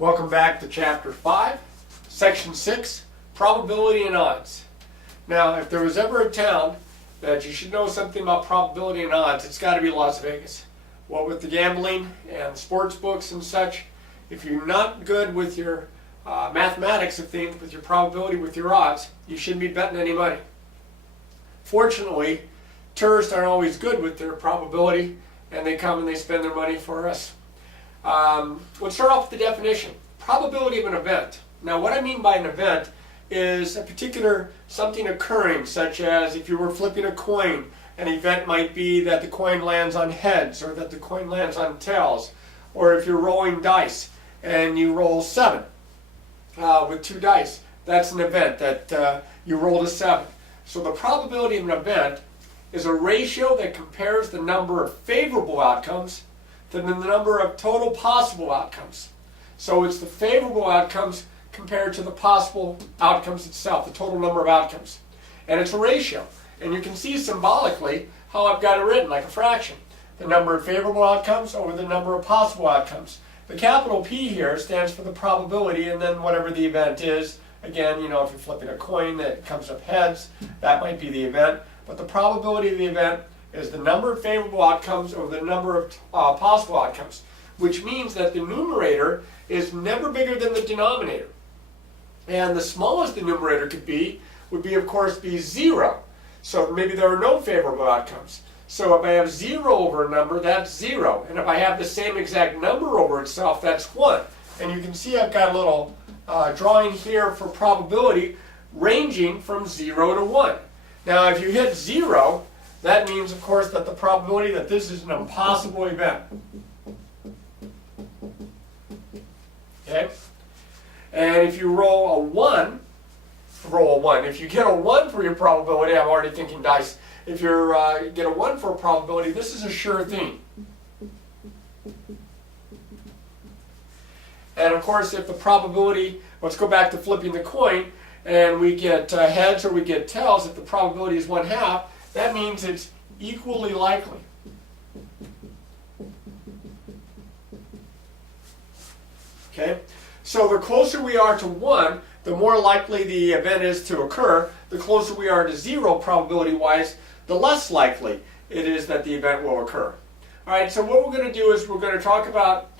Welcome back to Chapter 5, Section 6, Probability and Odds. Now, if there was ever a town that you should know something about probability and odds, it's got to be Las Vegas. What with the gambling and sports books and such, if you're not good with your mathematics of things, with your probability, with your odds, you shouldn't be betting any money. Fortunately, tourists aren't always good with their probability, and they come and they spend their money for us. Let's start off with the definition. Probability of an event. Now, what I mean by an event is a particular something occurring, such as if you were flipping a coin, an event might be that the coin lands on heads or that the coin lands on tails. Or if you're rolling dice and you roll 7 with 2 dice, that's an event that you rolled a 7. So the probability of an event is a ratio that compares the number of favorable outcomes to the number of total possible outcomes. So it's the favorable outcomes compared to the possible outcomes itself, the total number of outcomes. And it's a ratio. And you can see symbolically how I've got it written, like a fraction. The number of favorable outcomes over the number of possible outcomes. The capital P here stands for the probability, and then whatever the event is. Again, if you're flipping a coin that comes up heads, that might be the event. But the probability of the event is the number of favorable outcomes over the number of possible outcomes, which means that the numerator is never bigger than the denominator. And the smallest the numerator could be would be, of course, be 0. So maybe there are no favorable outcomes. So if I have 0 over a number, that's 0. And if I have the same exact number over itself, that's 1. And you can see I've got a little drawing here for probability ranging from 0 to 1. Now, if you hit 0, that means, of course, that the probability that this is an impossible event. Okay? And if you roll a 1, if you get a 1 for your probability, I'm already thinking dice. If you get a 1 for a probability, this is a sure thing. And of course, if the probability, let's go back to flipping the coin, and we get heads or we get tails, if the probability is 1/2, that means it's equally likely. Okay? So the closer we are to 1, the more likely the event is to occur. The closer we are to 0 probability-wise, the less likely it is that the event will occur. All right, so what we're going to do is we're going to talk about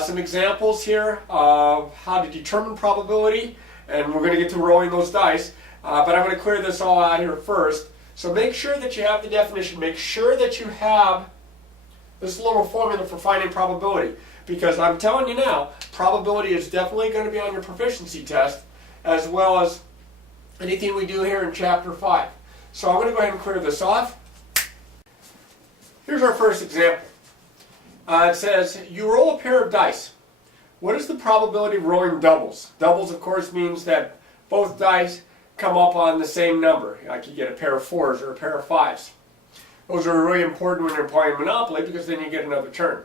some examples here of how to determine probability, and we're going to get to rolling those dice. But I'm going to clear this all out here first. So make sure that you have the definition. Make sure that you have this little formula for finding probability. Because I'm telling you now, probability is definitely going to be on your proficiency test, as well as anything we do here in Chapter 5. So I'm going to go ahead and clear this off. Here's our first example. It says, you roll a pair of dice. What is the probability of rolling doubles? Doubles, of course, means that both dice come up on the same number. Like you get a pair of 4s or a pair of 5s. Those are really important when you're playing Monopoly because then you get another turn.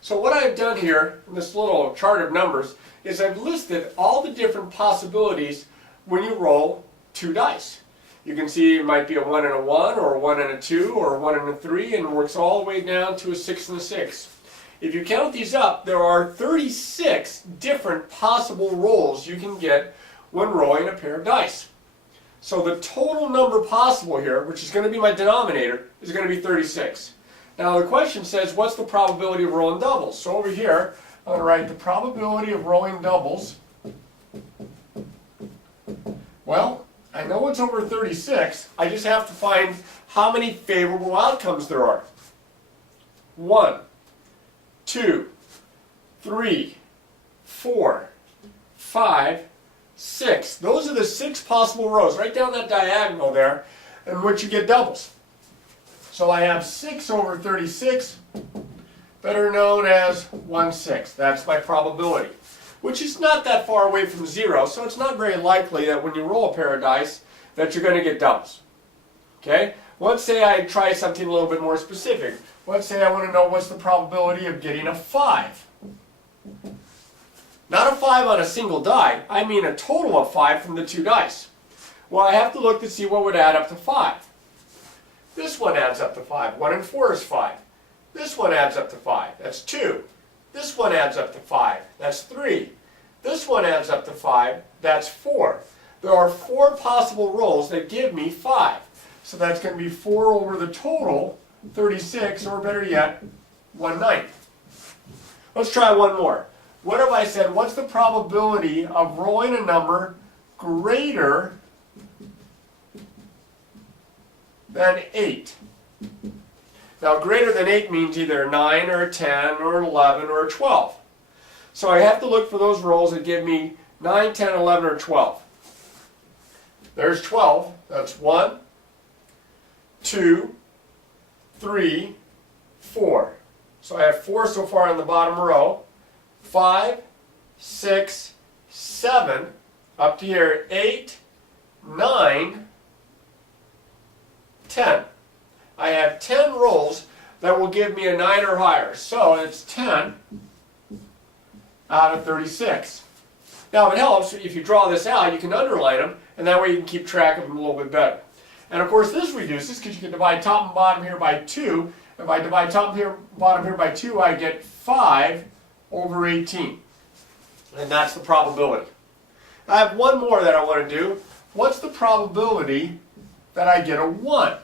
So what I've done here in this little chart of numbers is I've listed all the different possibilities when you roll 2 dice. You can see it might be a 1 and a 1, or a 1 and a 2, or a 1 and a 3, and it works all the way down to a 6 and a 6. If you count these up, there are 36 different possible rolls you can get when rolling a pair of dice. So the total number possible here, which is going to be my denominator, is going to be 36. Now the question says, what's the probability of rolling doubles? So over here, I'm going to write the probability of rolling doubles. Well, I know it's over 36. I just have to find how many favorable outcomes there are. 1, 2, 3, 4, 5, 6. Those are the 6 possible rows, right down that diagonal there, in which you get doubles. So I have 6 over 36 that are known as 1/6. That's my probability, which is not that far away from 0, so it's not very likely that when you roll a pair of dice that you're going to get doubles. Okay? Let's say I try something a little bit more specific. Let's say I want to know what's the probability of getting a 5. Not a 5 on a single die, I mean a total of 5 from the 2 dice. Well, I have to look to see what would add up to 5. This one adds up to 5. 1 and 4 is 5. This one adds up to 5. That's 2. This one adds up to 5. That's 3. This one adds up to 5. That's 4. There are 4 possible rolls that give me 5. So that's going to be 4 over the total, 36, or better yet, 1/9. Let's try one more. What if I said, what's the probability of rolling a number greater than 8? Now, greater than 8 means either 9 or 10 or 11 or 12. So I have to look for those rolls that give me 9, 10, 11, or 12. There's 12. That's 1, 2, 3, 4. So I have 4 so far in the bottom row. 5, 6, 7, up to here, 8, 9, 10. I have 10 rolls that will give me a 9 or higher. So it's 10 out of 36. Now, if it helps, if you draw this out, you can underline them, and that way you can keep track of them a little bit better. And of course, this reduces because you can divide top and bottom here by 2. If I divide top and bottom here by 2, I get 5 over 18. And that's the probability. I have one more that I want to do. What's the probability that I get a 1?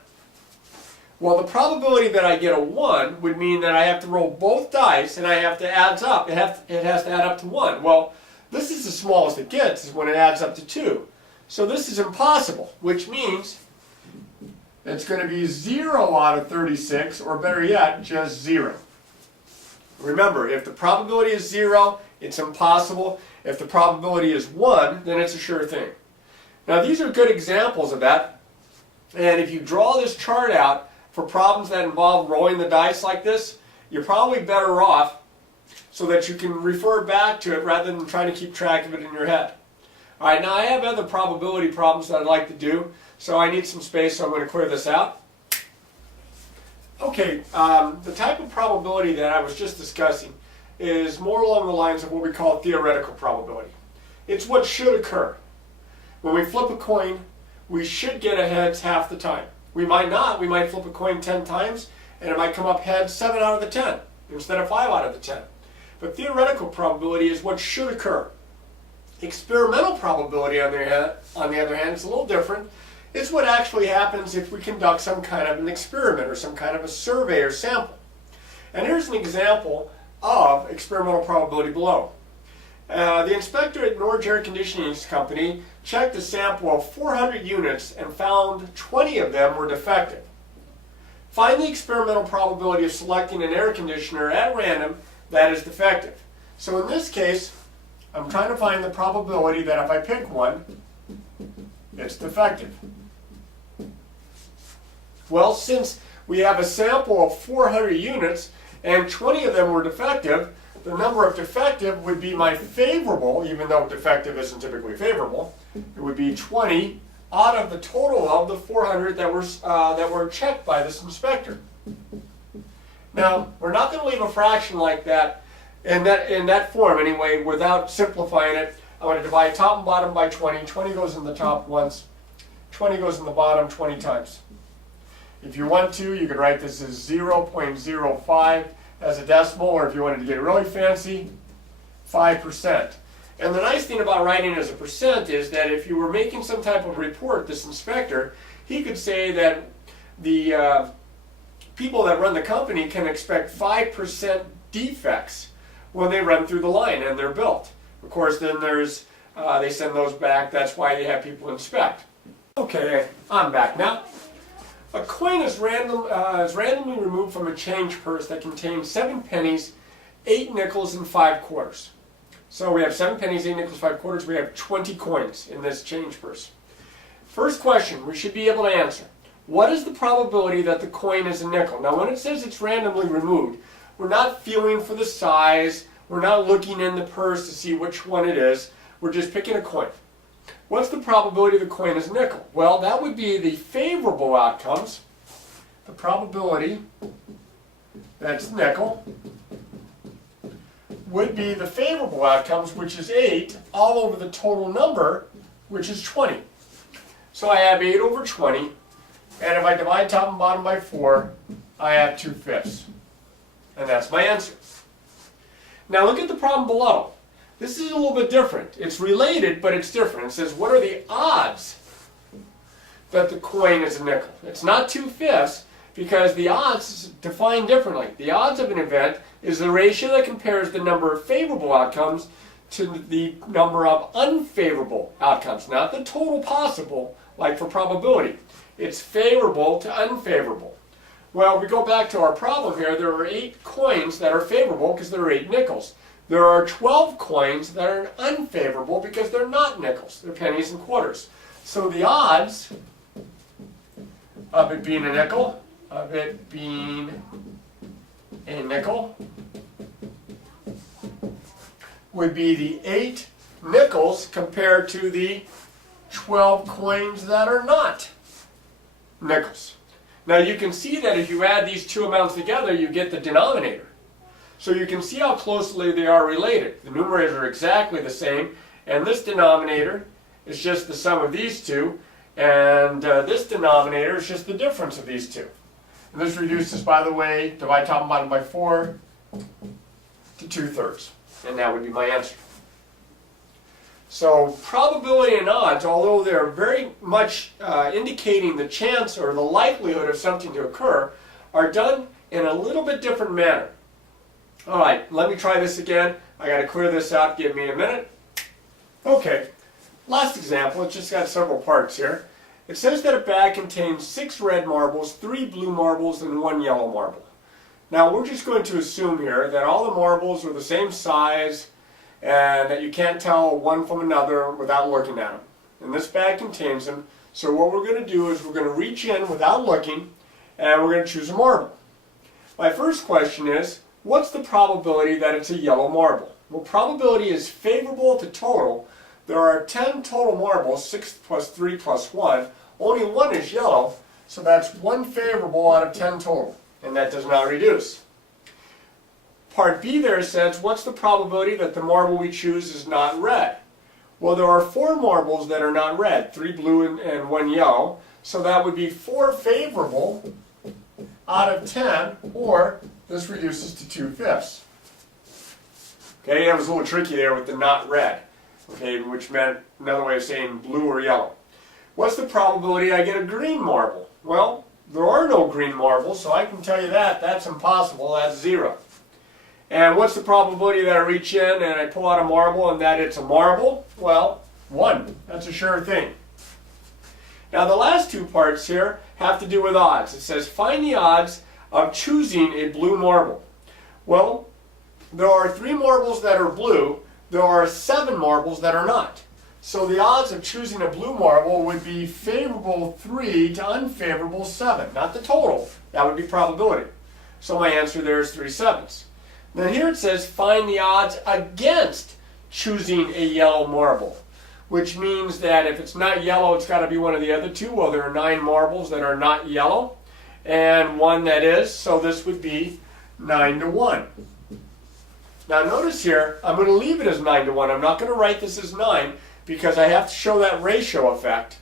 Well, the probability that I get a 1 would mean that I have to roll both dice and I have to add up. It has to add up to 1. Well, this is the smallest it gets, is when it adds up to 2. So this is impossible, which means it's going to be 0 out of 36, or better yet, just 0. Remember, if the probability is 0, it's impossible. If the probability is 1, then it's a sure thing. Now, these are good examples of that. And if you draw this chart out for problems that involve rolling the dice like this, you're probably better off so that you can refer back to it rather than trying to keep track of it in your head. All right, now I have other probability problems that I'd like to do, so I need some space, so I'm going to clear this out. Okay, the type of probability that I was just discussing is more along the lines of what we call theoretical probability. It's what should occur. When we flip a coin, we should get a heads half the time. We might not. We might flip a coin 10 times, and it might come up heads 7 out of the 10 instead of 5 out of the 10. But theoretical probability is what should occur. Experimental probability, on the other hand, is a little different. It's what actually happens if we conduct some kind of an experiment or some kind of a survey or sample. And here's an example of experimental probability below. The inspector at Norge Air Conditioning Company checked a sample of 400 units and found 20 of them were defective. Find the experimental probability of selecting an air conditioner at random that is defective. So in this case, I'm trying to find the probability that if I pick one, it's defective. Well, since we have a sample of 400 units and 20 of them were defective, the number of defective would be my favorable, even though defective isn't typically favorable. It would be 20 out of the total of the 400 that were checked by this inspector. Now, we're not going to leave a fraction like that in that form anyway without simplifying it. I'm going to divide top and bottom by 20. 20 goes in the top once. 20 goes in the bottom 20 times. If you want to, you could write this as 0.05 as a decimal, or if you wanted to get really fancy, 5%. And the nice thing about writing as a percent is that if you were making some type of report, this inspector, he could say that the people that run the company can expect 5% defects when they run through the line and they're built. Of course, then there's, they send those back. That's why they have people inspect. Okay, I'm back now. A coin is randomly removed from a change purse that contains 7 pennies, 8 nickels, and 5 quarters. So we have 7 pennies, 8 nickels, 5 quarters. We have 20 coins in this change purse. First question we should be able to answer. What is the probability that the coin is a nickel? Now, when it says it's randomly removed, we're not feeling for the size. We're not looking in the purse to see which one it is. We're just picking a coin. What's the probability the coin is a nickel? Well, that would be the favorable outcomes. The probability that's nickel would be the favorable outcomes, which is 8, all over the total number, which is 20. So I have 8 over 20, and if I divide top and bottom by 4, I have 2/5. And that's my answer. Now look at the problem below. This is a little bit different. It's related, but it's different. It says, what are the odds that the coin is a nickel? It's not 2/5 because the odds is defined differently. The odds of an event is the ratio that compares the number of favorable outcomes to the number of unfavorable outcomes. Not the total possible, like for probability. It's favorable to unfavorable. Well, we go back to our problem here. There are 8 coins that are favorable because there are 8 nickels. There are 12 coins that are unfavorable because they're not nickels. They're pennies and quarters. So the odds of it being a nickel, would be the 8 nickels compared to the 12 coins that are not nickels. Now you can see that if you add these two amounts together, you get the denominator. So you can see how closely they are related. The numerators are exactly the same, and this denominator is just the sum of these two, and this denominator is just the difference of these two. And this reduces, by the way, divide top and bottom by 4 to 2/3. And that would be my answer. So probability and odds, although they're very much indicating the chance or the likelihood of something to occur, are done in a little bit different manner. All right, let me try this again. I got to clear this out. Give me a minute. Okay, last example. It's just got several parts here. It says that a bag contains 6 red marbles, 3 blue marbles, and 1 yellow marble. Now we're just going to assume here that all the marbles are the same size and that you can't tell one from another without looking at them. And this bag contains them. So what we're going to do is we're going to reach in without looking and we're going to choose a marble. My first question is, what's the probability that it's a yellow marble? Well, probability is favorable to total. There are 10 total marbles, 6 plus 3 plus 1. Only 1 is yellow, so that's 1 favorable out of 10 total, and that does not reduce. Part B there says, what's the probability that the marble we choose is not red? Well, there are 4 marbles that are not red, 3 blue and 1 yellow, so that would be 4 favorable out of 10, or this reduces to 2/5. Okay, that was a little tricky there with the not red, okay, which meant another way of saying blue or yellow. What's the probability I get a green marble? Well, there are no green marbles, so I can tell you that. That's impossible. That's 0. And what's the probability that I reach in and I pull out a marble and that it's a marble? Well, 1. That's a sure thing. Now the last 2 parts here have to do with odds. It says find the odds of choosing a blue marble. Well, there are 3 marbles that are blue. There are 7 marbles that are not. So the odds of choosing a blue marble would be favorable 3 to unfavorable 7. Not the total. That would be probability. So my answer there is 3/7. Now here it says find the odds against choosing a yellow marble, which means that if it's not yellow, it's got to be one of the other 2. Well, there are 9 marbles that are not yellow and 1 that is, so this would be 9 to 1. Now notice here, I'm going to leave it as 9 to 1. I'm not going to write this as 9 because I have to show that ratio effect.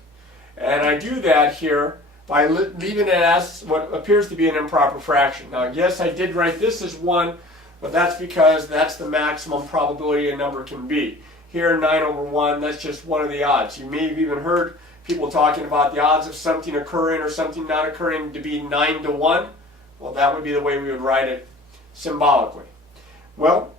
And I do that here by leaving it as what appears to be an improper fraction. Now yes, I did write this as 1, but that's because that's the maximum probability a number can be. Here 9/1, that's just one of the odds. You may have even heard people talking about the odds of something occurring or something not occurring to be 9 to 1. Well, that would be the way we would write it symbolically. Well,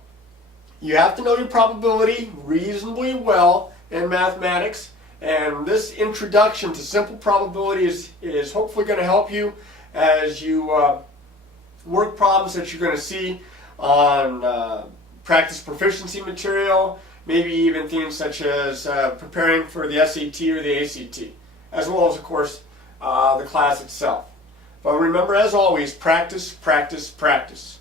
you have to know your probability reasonably well in mathematics, and this introduction to simple probability is hopefully going to help you as you work problems that you're going to see on practice proficiency material, maybe even things such as preparing for the SAT or the ACT, as well as, of course, the class itself. But remember, as always, practice, practice, practice.